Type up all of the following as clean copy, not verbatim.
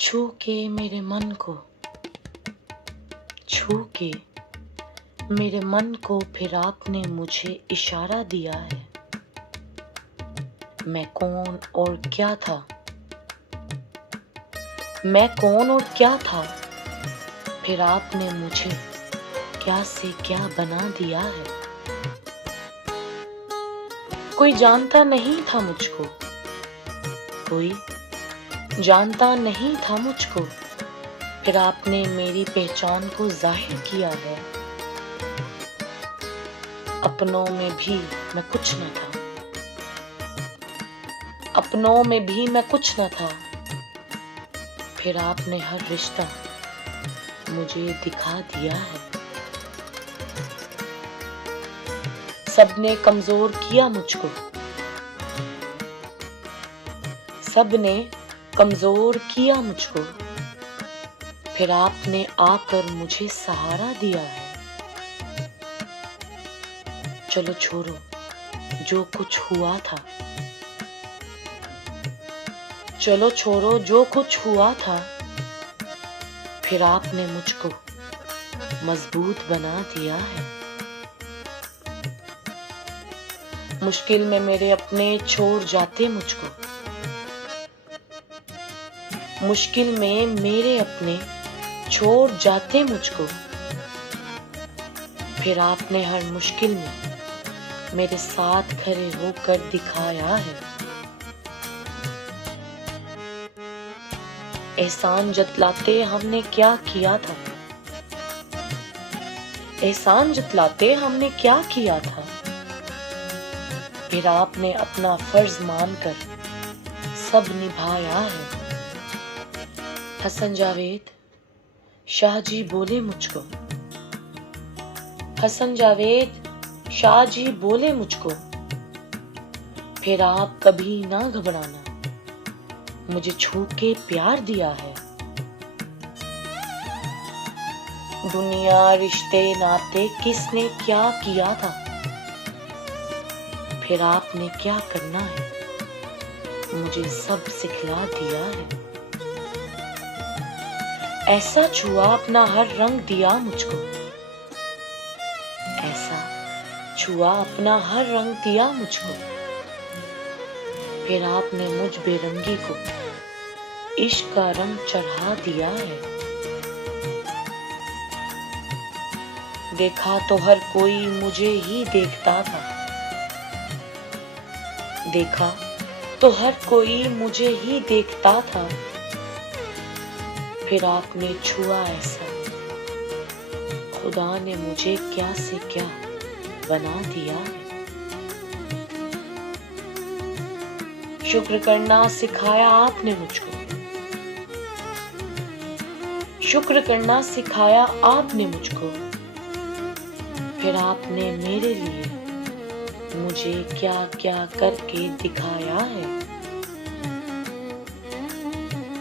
छू के मेरे मन को, छू के मेरे मन को फिर आपने मुझे इशारा दिया है। मैं कौन और क्या था, मैं कौन और क्या था, फिर आपने मुझे क्या से क्या बना दिया है। कोई जानता नहीं था मुझको, कोई जानता नहीं था मुझको, फिर आपने मेरी पहचान को जाहिर किया है। अपनों में भी मैं कुछ न था, अपनों में भी मैं कुछ न था, फिर आपने हर रिश्ता मुझे दिखा दिया है। सबने कमजोर किया मुझको, सबने कमजोर किया मुझको, फिर आपने आकर मुझे सहारा दिया है। चलो छोड़ो जो कुछ हुआ था, चलो छोड़ो जो कुछ हुआ था, फिर आपने मुझको मजबूत बना दिया है। मुश्किल में मेरे अपने छोड़ जाते मुझको, मुश्किल में मेरे अपने छोड़ जाते मुझको, फिर आपने हर मुश्किल में मेरे साथ खड़े होकर दिखाया है। एहसान जतलाते हमने क्या किया था, एहसान जतलाते हमने क्या किया था, फिर आपने अपना फर्ज मानकर सब निभाया है। हसन जावेद शाह जी बोले मुझको, हसन जावेद शाह जी बोले मुझको, फिर आप कभी ना घबराना, मुझे छू के प्यार दिया है। दुनिया रिश्ते नाते किसने क्या किया था, फिर आपने क्या करना है मुझे सब सिखला दिया है। ऐसा छुआ अपना हर रंग दिया मुझको, ऐसा छुआ अपना हर रंग दिया मुझको, फिर आपने मुझ बेरंगी को इश्क का रंग चढ़ा दिया है। देखा तो हर कोई मुझे ही देखता था, देखा तो हर कोई मुझे ही देखता था, फिर आपने छुआ ऐसा, खुदा ने मुझे क्या से क्या बना दिया है। शुक्र करना सिखाया आपने मुझको, शुक्र करना सिखाया आपने मुझको, फिर आपने मेरे लिए मुझे क्या क्या करके दिखाया है।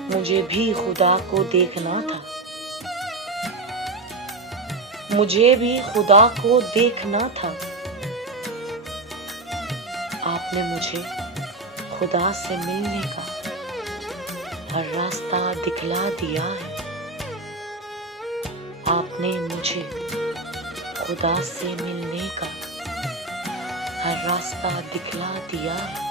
मुझे भी खुदा को देखना था, मुझे भी खुदा को देखना था, आपने मुझे खुदा से मिलने का हर रास्ता दिखला दिया है। आपने मुझे खुदा से मिलने का हर रास्ता दिखला दिया है।